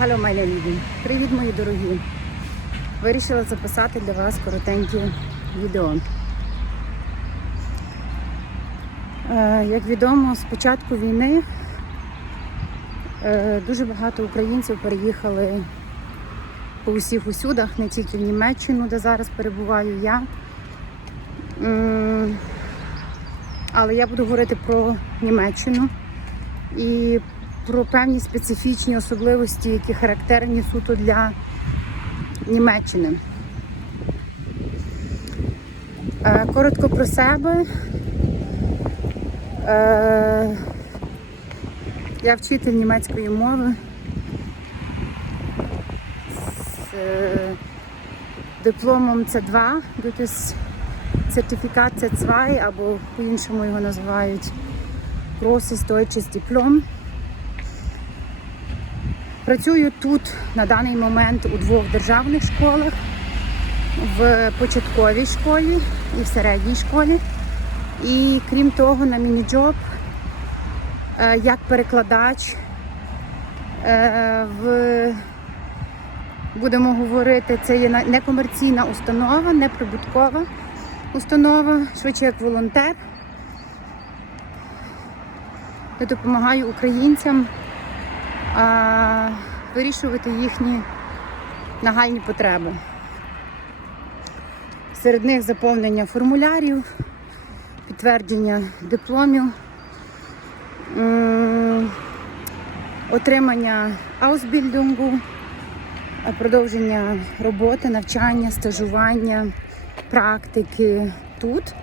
Hello, my любі. Привіт, мої дорогі. Вирішила записати для вас коротеньке відео. Е, Як відомо, з початку війни е, дуже багато українців переїхали по усіх усюдах, не тільки в Німеччину, де зараз перебуваю я. Але я буду говорити про Німеччину і про певні специфічні особливості, які характерні суто для Німеччини. Е, Коротко про себе. Е, Я вчитель німецької мови з е, дипломом С2, Goethes сертифікат С2, або по-іншому його називають Großes Deutsches Diplom. Працюю тут на даний момент у двох державних школах, в початковій школі і в середній школі. І крім того, на міні-джоб е, як перекладач е, в будемо говорити, це є на- некомерційна установа, неприбуткова установа, швидше як волонтер. Я допомагаю українцям вирішувати їхні нагальні потреби. Серед них заповнення формулярів, підтвердження дипломів, отримання аусбільдингу, продовження роботи, навчання, стажування, практики тут.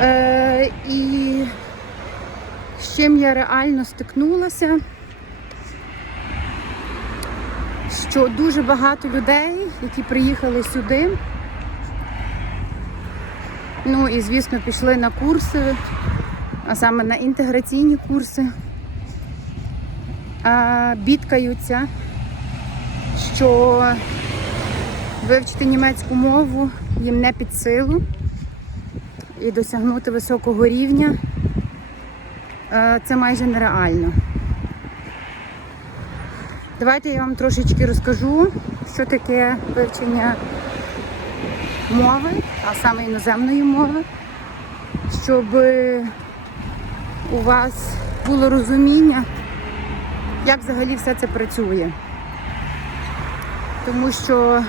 Е, з чим я реально стикнулася, що дуже багато людей, які приїхали сюди, ну і, звісно, пішли на курси, а саме на інтеграційні курси, бідкаються, що вивчити німецьку мову їм не під силу і досягнути високого рівня це майже нереально. Давайте я вам трошечки розкажу, що таке вивчення мови, а саме іноземної мови, щоб у вас було розуміння, як взагалі все це працює. Тому що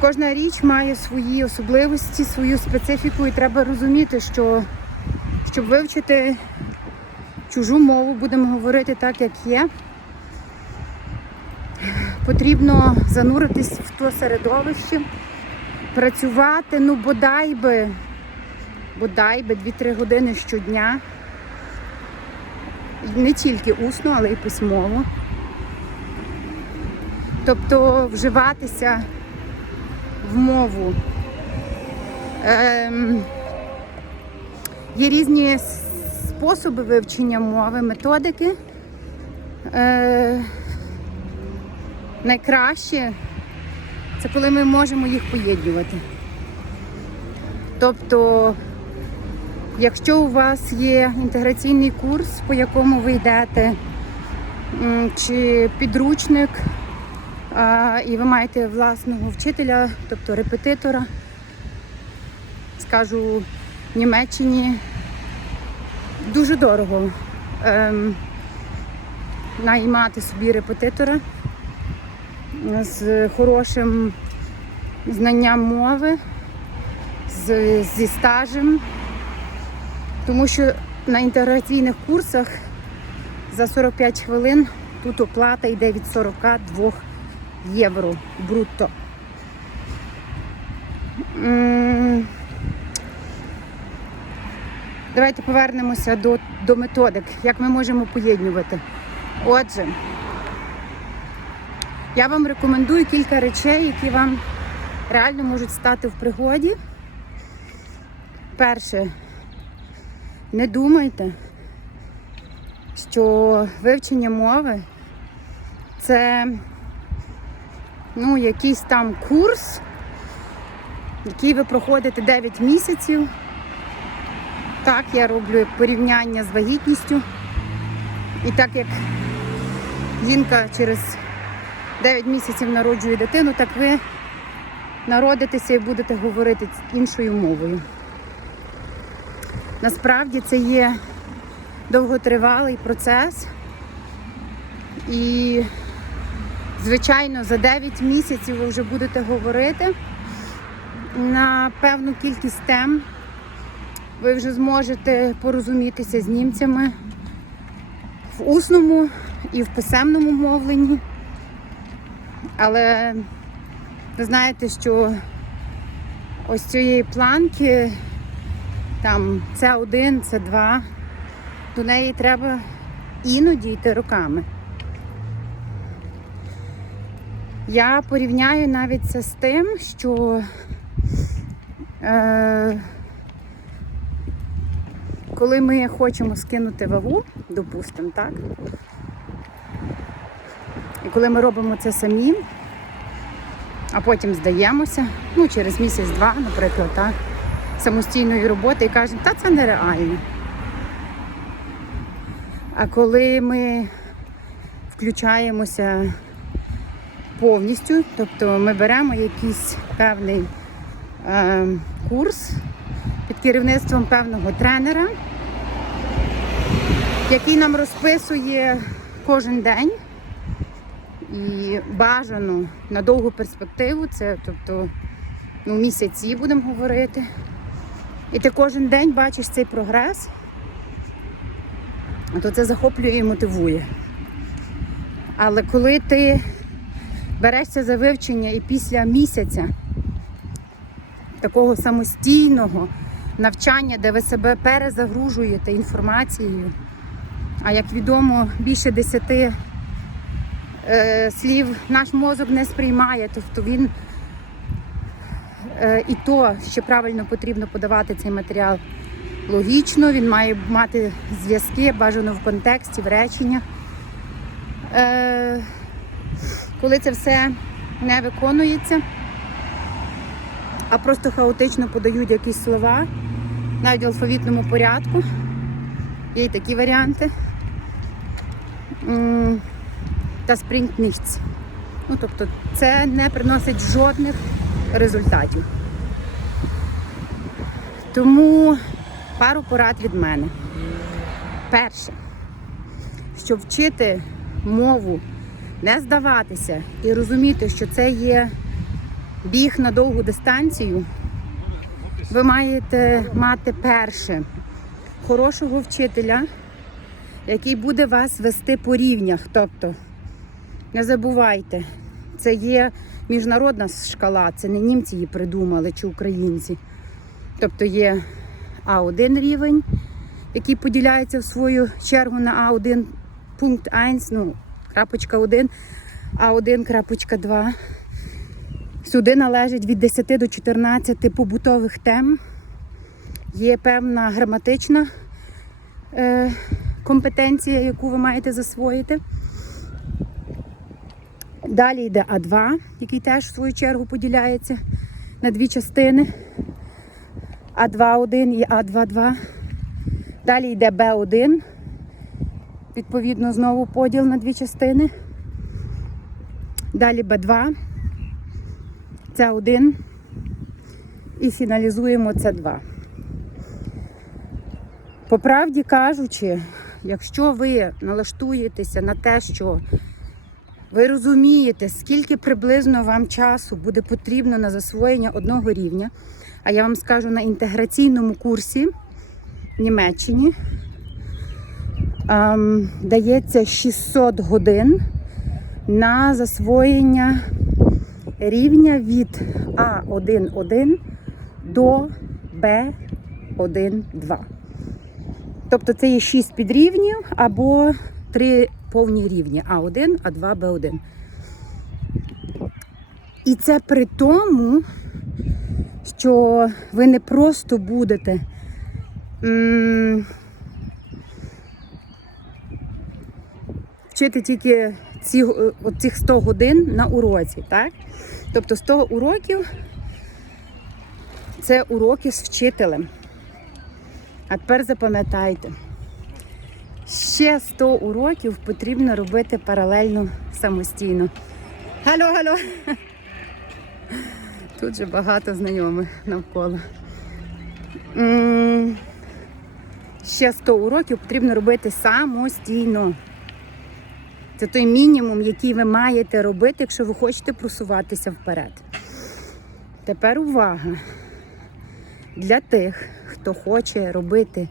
кожна річ має свої особливості, свою специфіку, і треба розуміти, що щоб вивчити чужу мову, будемо говорити так, як є. Потрібно зануритись в то середовище, працювати, ну бодай би, бодай би 2-3 години щодня. Не тільки усно, але й письмово. Тобто вживатися в мову. Ем, є різні способи вивчення мови, методики. Е, найкраще це коли ми можемо їх поєднувати. Тобто, якщо у вас є інтеграційний курс, по якому ви йдете, чи підручник, і ви маєте власного вчителя, тобто репетитора, скажу, в Німеччині дуже дорого ем, наймати собі репетитора з хорошим знанням мови, з, зі стажем, тому що на інтеграційних курсах за 45 хвилин тут оплата йде від 42 євро брутто. Давайте повернемося до, до методик, як ми можемо поєднювати. Отже, я вам рекомендую кілька речей, які вам реально можуть стати в пригоді. Перше, не думайте, що вивчення мови це ну, якийсь там курс, який ви проходите 9 місяців. Так, я роблю порівняння з вагітністю. І так як жінка через 9 місяців народжує дитину, так ви народитеся і будете говорити іншою мовою. Насправді це є довготривалий процес. І, звичайно, за 9 місяців ви вже будете говорити на певну кількість тем. Ви вже зможете порозумітися з німцями в усному і в писемному мовленні. Але ви знаєте, що ось цієї планки, там С1, С2, до неї треба іноді йти руками. Я порівняю навіть це з тим, що е, коли ми хочемо скинути вагу, допустимо, так? І коли ми робимо це самі, а потім здаємося, ну, через місяць-два, наприклад, так, самостійної роботи і кажемо, та це нереально. А коли ми включаємося повністю, тобто ми беремо якийсь певний е, курс під керівництвом певного тренера, який нам розписує кожен день і бажано на довгу перспективу, це тобто ну, місяці будемо говорити. І ти кожен день бачиш цей прогрес, то це захоплює і мотивує. Але коли ти берешся за вивчення і після місяця такого самостійного навчання, де ви себе перезагружуєте інформацією, а як відомо, більше десяти е, слів наш мозок не сприймає, тобто він е, і то, що правильно потрібно подавати цей матеріал логічно, він має мати зв'язки, бажано в контексті, в реченнях. Е, коли це все не виконується, а просто хаотично подають якісь слова, навіть в алфавітному порядку. Є й такі варіанти. Та спринт nichts. Ну, тобто це не приносить жодних результатів. Тому пару порад від мене. Перше, щоб вчити мову, не здаватися і розуміти, що це є біг на довгу дистанцію, ви маєте мати перше хорошого вчителя, який буде вас вести по рівнях. Тобто, не забувайте, це є міжнародна шкала, це не німці її придумали чи українці. Тобто є А1 рівень, який поділяється в свою чергу на А1 пункт 1, ну, крапочка 1, А1 крапочка 2. Сюди належить від 10 до 14 побутових тем. Є певна граматична е, компетенція, яку ви маєте засвоїти. Далі йде А2, який теж в свою чергу поділяється на дві частини. А2-1 і А2-2. Далі йде Б1. Відповідно, знову поділ на дві частини. Далі Б2. С1. І фіналізуємо С2. По правді кажучи, якщо ви налаштуєтеся на те, що ви розумієте, скільки приблизно вам часу буде потрібно на засвоєння одного рівня, а я вам скажу на інтеграційному курсі в Німеччині ем, дається 600 годин на засвоєння рівня від А1-1 до Б1-2. Тобто це є 6 підрівнів або 3 повні рівні А1, А2, Б1. І це при тому, що ви не просто будете вчити тільки ці, е, цих 100 годин на уроці, так? Тобто 100 уроків це уроки з вчителем. А тепер запам'ятайте, ще 100 уроків потрібно робити паралельно самостійно. Алло, алло. Тут же багато знайомих навколо. Ще 100 уроків потрібно робити самостійно. Це той мінімум, який ви маєте робити, якщо ви хочете просуватися вперед. Тепер увага для тих, хто хоче робити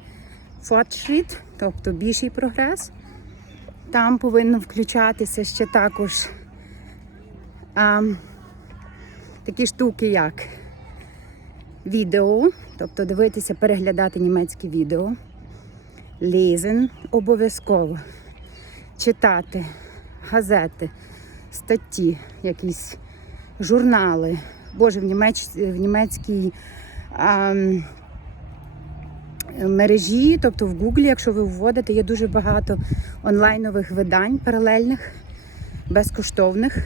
фотшит, тобто більший прогрес. Там повинно включатися ще також а, такі штуки, як відео, тобто дивитися, переглядати німецьке відео, лізен обов'язково, читати газети, статті, якісь журнали. Боже, в, німеч... в німецькій мережі, тобто в Гуглі, якщо ви вводите, є дуже багато онлайнових видань паралельних, безкоштовних.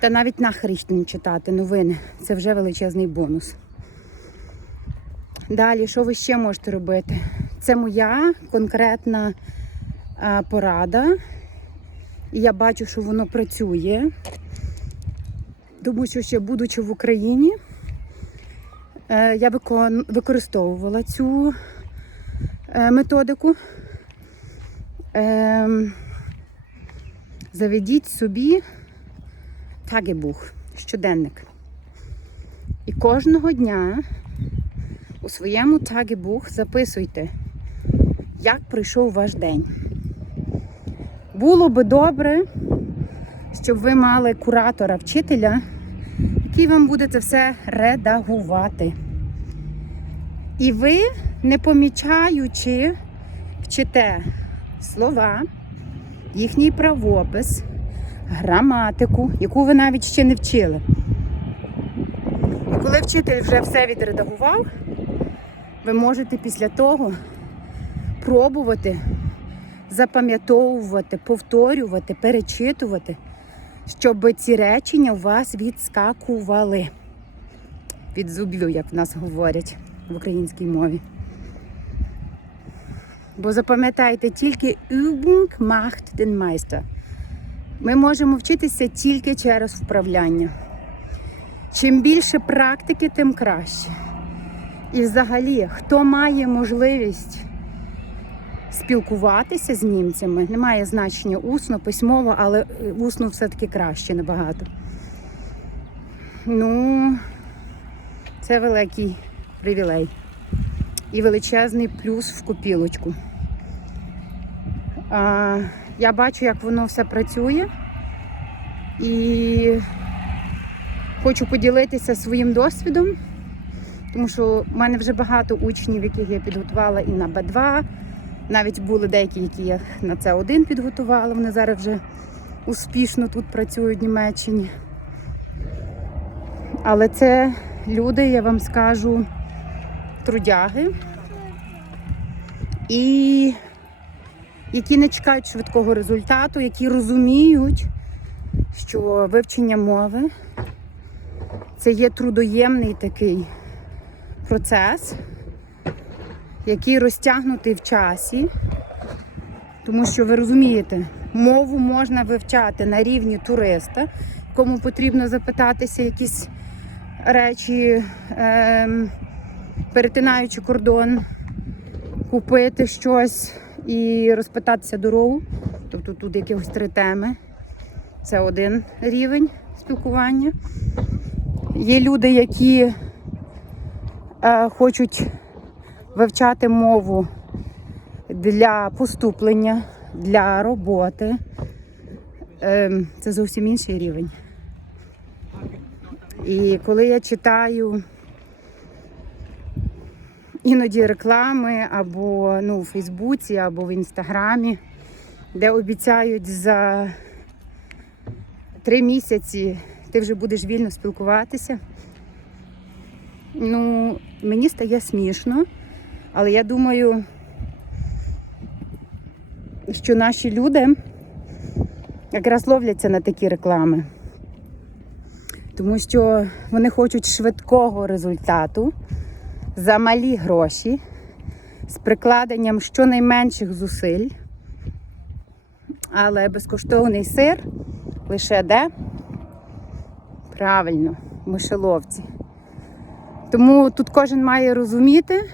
Та навіть нахрещення читати новини. Це вже величезний бонус. Далі, що ви ще можете робити? Це моя конкретна порада. І я бачу, що воно працює. Тому що ще будучи в Україні, я використовувала цю е, методику. Ем, Заведіть собі тагебух, щоденник. І кожного дня у своєму тагебух записуйте, як пройшов ваш день. Було би добре, щоб ви мали куратора, вчителя, який вам буде це все редагувати. І ви, не помічаючи, вчите слова, їхній правопис, граматику, яку ви навіть ще не вчили. І коли вчитель вже все відредагував, ви можете після того пробувати запам'ятовувати, повторювати, перечитувати, щоб ці речення у вас відскакували від зубів, як в нас говорять в українській мові. Бо запам'ятайте, тільки Übung macht den Meister. Ми можемо вчитися тільки через вправляння. Чим більше практики, тим краще. І взагалі, хто має можливість спілкуватися з німцями, немає значення усно, письмово, але е, усно все-таки краще набагато. Ну, це великий привілей. І величезний плюс в копілочку. А, я бачу, як воно все працює. І хочу поділитися своїм досвідом, тому що в мене вже багато учнів, яких я підготувала і на Б2. Навіть були деякі, які я на С1 підготувала. Вони зараз вже успішно тут працюють в Німеччині. Але це люди, я вам скажу, трудяги, і які не чекають швидкого результату, які розуміють, що вивчення мови це є трудоємний такий процес, який розтягнутий в часі, тому що ви розумієте, мову можна вивчати на рівні туриста, кому потрібно запитатися якісь речі, ем, перетинаючи кордон, купити щось і розпитатися дорогу. Тобто тут якихось три теми. Це один рівень спілкування. Є люди, які е, хочуть вивчати мову для поступлення, для роботи. Ем, Це зовсім інший рівень. І коли я читаю іноді реклами або ну, у Фейсбуці, або в Інстаграмі, де обіцяють за три місяці ти вже будеш вільно спілкуватися. Ну, мені стає смішно, але я думаю, що наші люди якраз ловляться на такі реклами. Тому що вони хочуть швидкого результату за малі гроші, з прикладенням щонайменших зусиль. Але безкоштовний сир лише де? Правильно, мишеловці. Тому тут кожен має розуміти,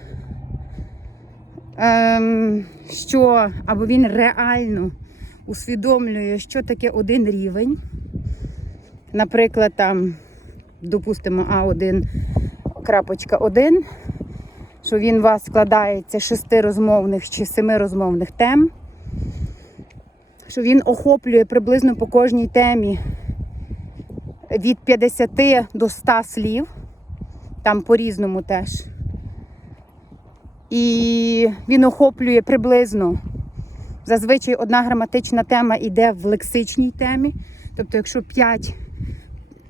що або він реально усвідомлює, що таке один рівень. Наприклад, там, допустимо, А1 крапочка 1, що він у вас складається з шести розмовних чи семи розмовних тем, що він охоплює приблизно по кожній темі від 50 до 100 слів, там по-різному теж. І він охоплює приблизно. Зазвичай одна граматична тема йде в лексичній темі. Тобто, якщо 5,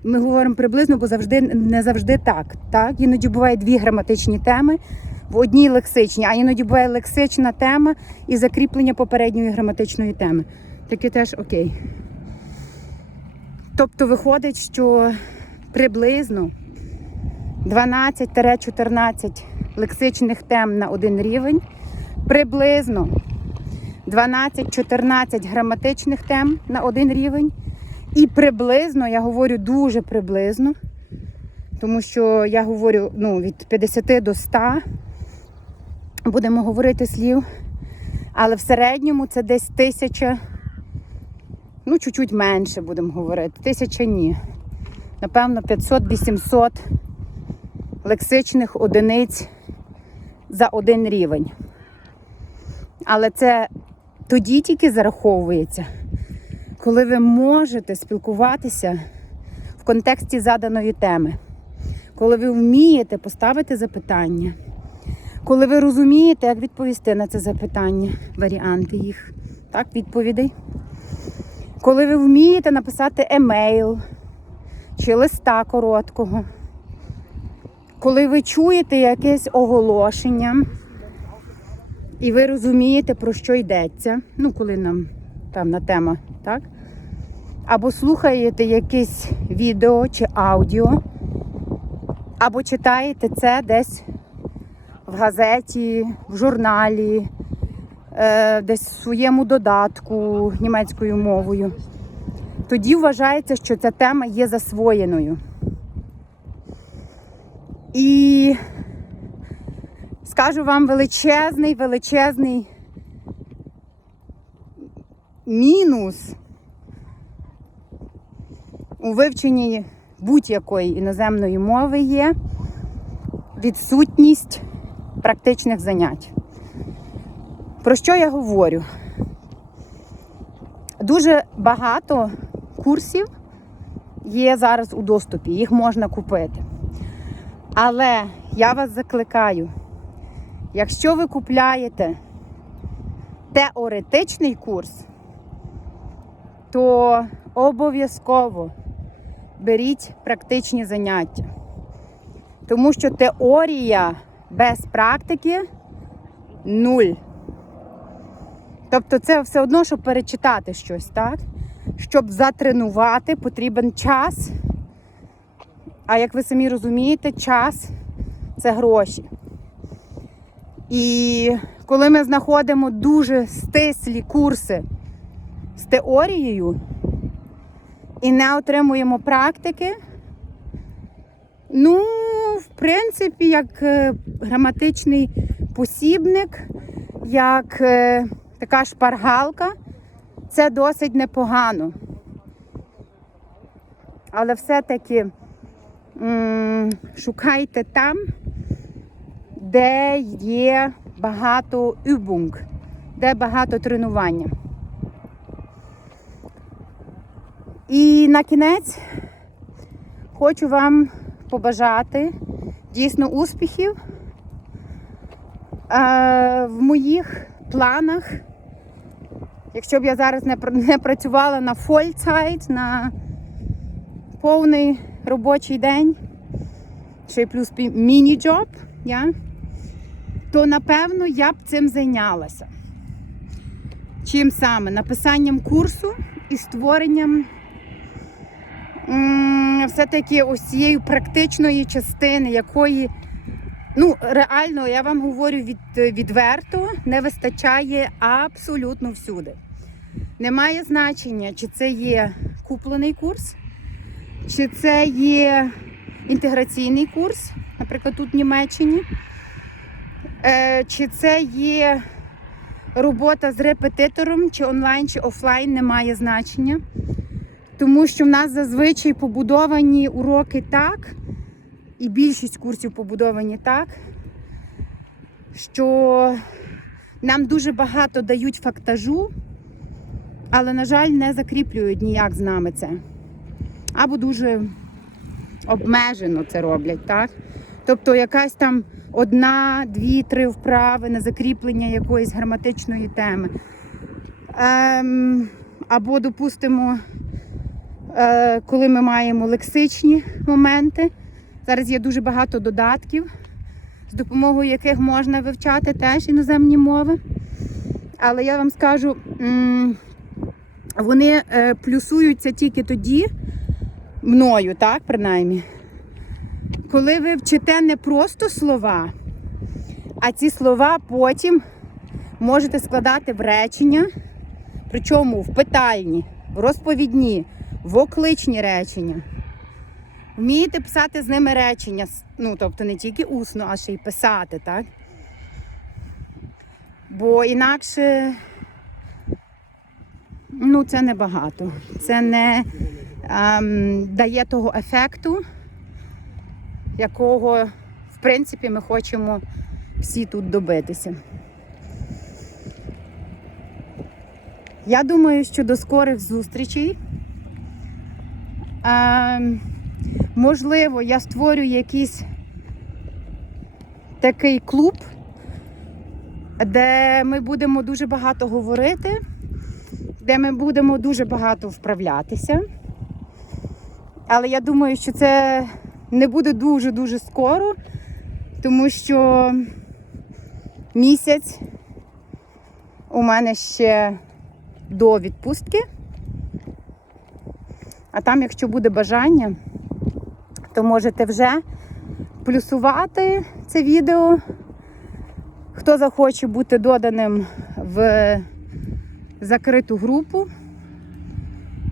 ми говоримо приблизно, бо завжди не завжди так. так? Іноді буває дві граматичні теми в одній лексичній, а іноді буває лексична тема і закріплення попередньої граматичної теми. Таке теж окей. Тобто виходить, що приблизно 12-14 лексичних тем на один рівень, приблизно 12-14 граматичних тем на один рівень. І приблизно, я говорю дуже приблизно, тому що я говорю ну, від 50 до 100 будемо говорити слів. Але в середньому це десь тисяча, ну, чуть-чуть менше будемо говорити. Тисяча ні. Напевно, 500-800 лексичних одиниць за один рівень. Але це тоді тільки зараховується, коли ви можете спілкуватися в контексті заданої теми, коли ви вмієте поставити запитання, коли ви розумієте, як відповісти на це запитання, варіанти їх, так, відповідей. Коли ви вмієте написати емейл чи листа короткого, коли ви чуєте якесь оголошення, і ви розумієте, про що йдеться, ну, коли нам певна тема, так? Або слухаєте якесь відео чи аудіо, або читаєте це десь в газеті, в журналі, е, десь в своєму додатку німецькою мовою. Тоді вважається, що ця тема є засвоєною. І скажу вам величезний, величезний мінус у вивченні будь-якої іноземної мови є відсутність практичних занять. Про що я говорю? Дуже багато курсів є зараз у доступі, їх можна купити. Але я вас закликаю, якщо ви купляєте теоретичний курс, то обов'язково беріть практичні заняття. Тому що теорія без практики нуль. Тобто це все одно, щоб перечитати щось, так? Щоб затренувати, потрібен час. А як ви самі розумієте, час це гроші. І коли ми знаходимо дуже стислі курси з теорією і не отримуємо практики, ну, в принципі, як е, граматичний посібник, як е, така шпаргалка, це досить непогано. Але все-таки шукайте там, де є багато übung, де багато тренування. І на кінець хочу вам побажати дійсно успіхів е, в моїх планах. Якщо б я зараз не, працювала на фольцайт, на повний робочий день, ще й плюс міні-джоб, то напевно я б цим зайнялася. Чим саме? Написанням курсу і створенням все-таки ось цієї практичної частини, якої Ну, реально, я вам говорю від, відверто, не вистачає абсолютно всюди. Немає значення, чи це є куплений курс, чи це є інтеграційний курс, наприклад, тут в Німеччині, е, чи це є робота з репетитором, чи онлайн, чи офлайн, не має значення. Тому що в нас зазвичай побудовані уроки так, і більшість курсів побудовані так, що нам дуже багато дають фактажу, але, на жаль, не закріплюють ніяк з нами це. Або дуже обмежено це роблять, так? Тобто якась там одна, дві, три вправи на закріплення якоїсь граматичної теми. Ем, або, допустимо, е, коли ми маємо лексичні моменти. Зараз є дуже багато додатків, з допомогою яких можна вивчати теж іноземні мови. Але я вам скажу, вони е, плюсуються тільки тоді, мною, так, принаймні, коли ви вчите не просто слова, а ці слова потім можете складати в речення, причому в питальні, в розповідні, в окличні речення. Вмієте писати з ними речення, ну тобто не тільки усно, а ще й писати, так? Бо інакше ну, це небагато. Це не ем, дає того ефекту, якого, в принципі, ми хочемо всі тут добитися. Я думаю, що до скорих зустрічей. Ем, можливо, я створю якийсь такий клуб, де ми будемо дуже багато говорити, де ми будемо дуже багато вправлятися. Але я думаю, що це не буде дуже-дуже скоро, тому що місяць у мене ще до відпустки. А там, якщо буде бажання, то можете вже плюсувати це відео. Хто захоче бути доданим в закриту групу,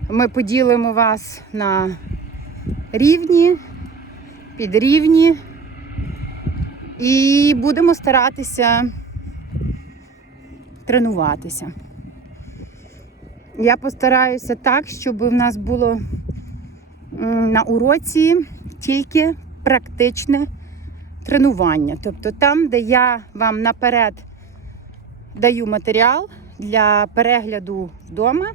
ми поділимо вас на рівні, підрівні і будемо старатися тренуватися. Я постараюся так, щоб в нас було на уроці тільки практичне тренування. Тобто там, де я вам наперед даю матеріал для перегляду вдома,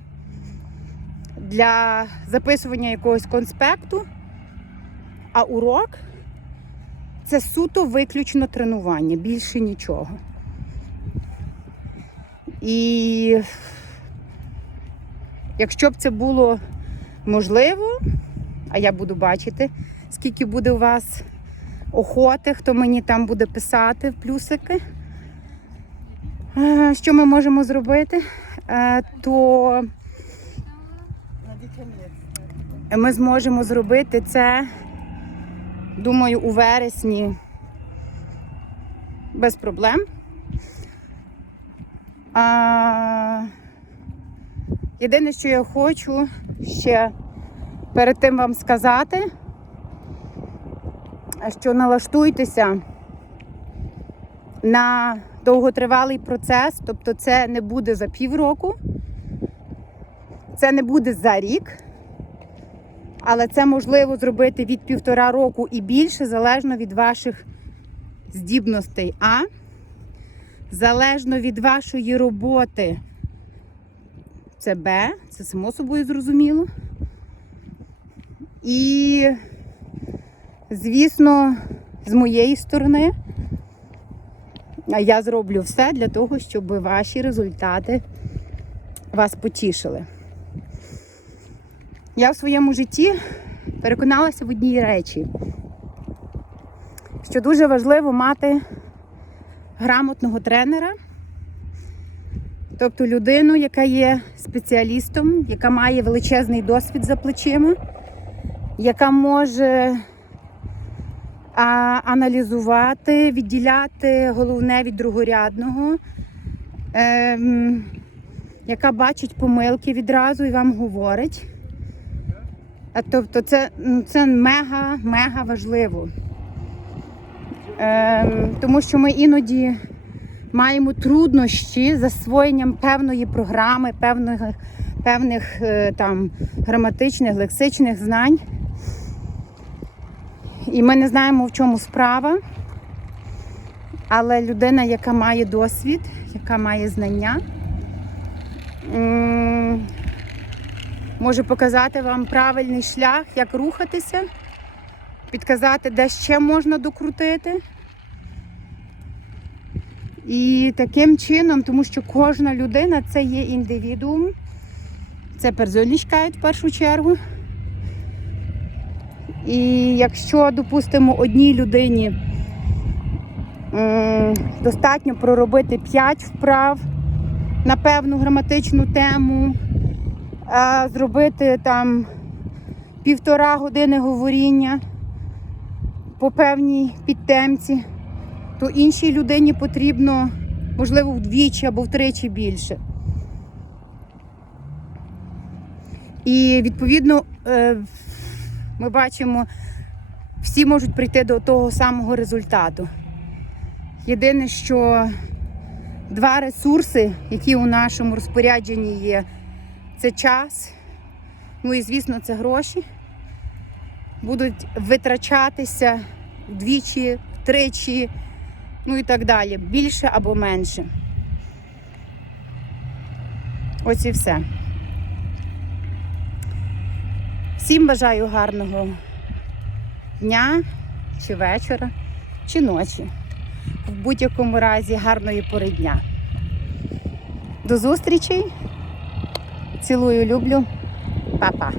для записування якогось конспекту, а урок це суто виключно тренування, більше нічого. І Якщо б це було можливо, а я буду бачити, скільки буде у вас охоти, хто мені там буде писати в плюсики, що ми можемо зробити, е, то ми зможемо зробити це, думаю, у вересні без проблем. А... Єдине, що я хочу ще перед тим вам сказати, що налаштуйтеся на довготривалий процес, тобто це не буде за півроку, це не буде за рік, але це можливо зробити від півтора року і більше, залежно від ваших здібностей. А залежно від вашої роботи. Це Б, це само собою зрозуміло. І, звісно, з моєї сторони я зроблю все для того, щоб ваші результати вас потішили. Я в своєму житті переконалася в одній речі, що дуже важливо мати грамотного тренера. Тобто людину, яка є спеціалістом, яка має величезний досвід за плечима, яка може а, аналізувати, відділяти головне від другорядного, ем, яка бачить помилки відразу і вам говорить. Тобто це, це мега, мега важливо. Ем, тому що ми іноді маємо труднощі з засвоєнням певної програми, певних, певних е, там, граматичних, лексичних знань. І ми не знаємо, в чому справа. Але людина, яка має досвід, яка має знання, може показати вам правильний шлях, як рухатися, підказати, де ще можна докрутити. І таким чином, тому що кожна людина це є індивідуум, це персонлічкають в першу чергу. І якщо, допустимо, одній людині достатньо проробити 5 вправ на певну граматичну тему, зробити там півтора години говоріння по певній підтемці, то іншій людині потрібно, можливо, вдвічі або втричі більше. І відповідно е, ми бачимо, всі можуть прийти до того самого результату. Єдине, що два ресурси, які у нашому розпорядженні є, це час, ну і, звісно, це гроші, будуть витрачатися вдвічі, втричі, ну і так далі, більше або менше. Ось і все. Всім бажаю гарного дня, чи вечора, чи ночі. В будь-якому разі гарної пори дня. До зустрічей. Цілую, люблю. Па-па.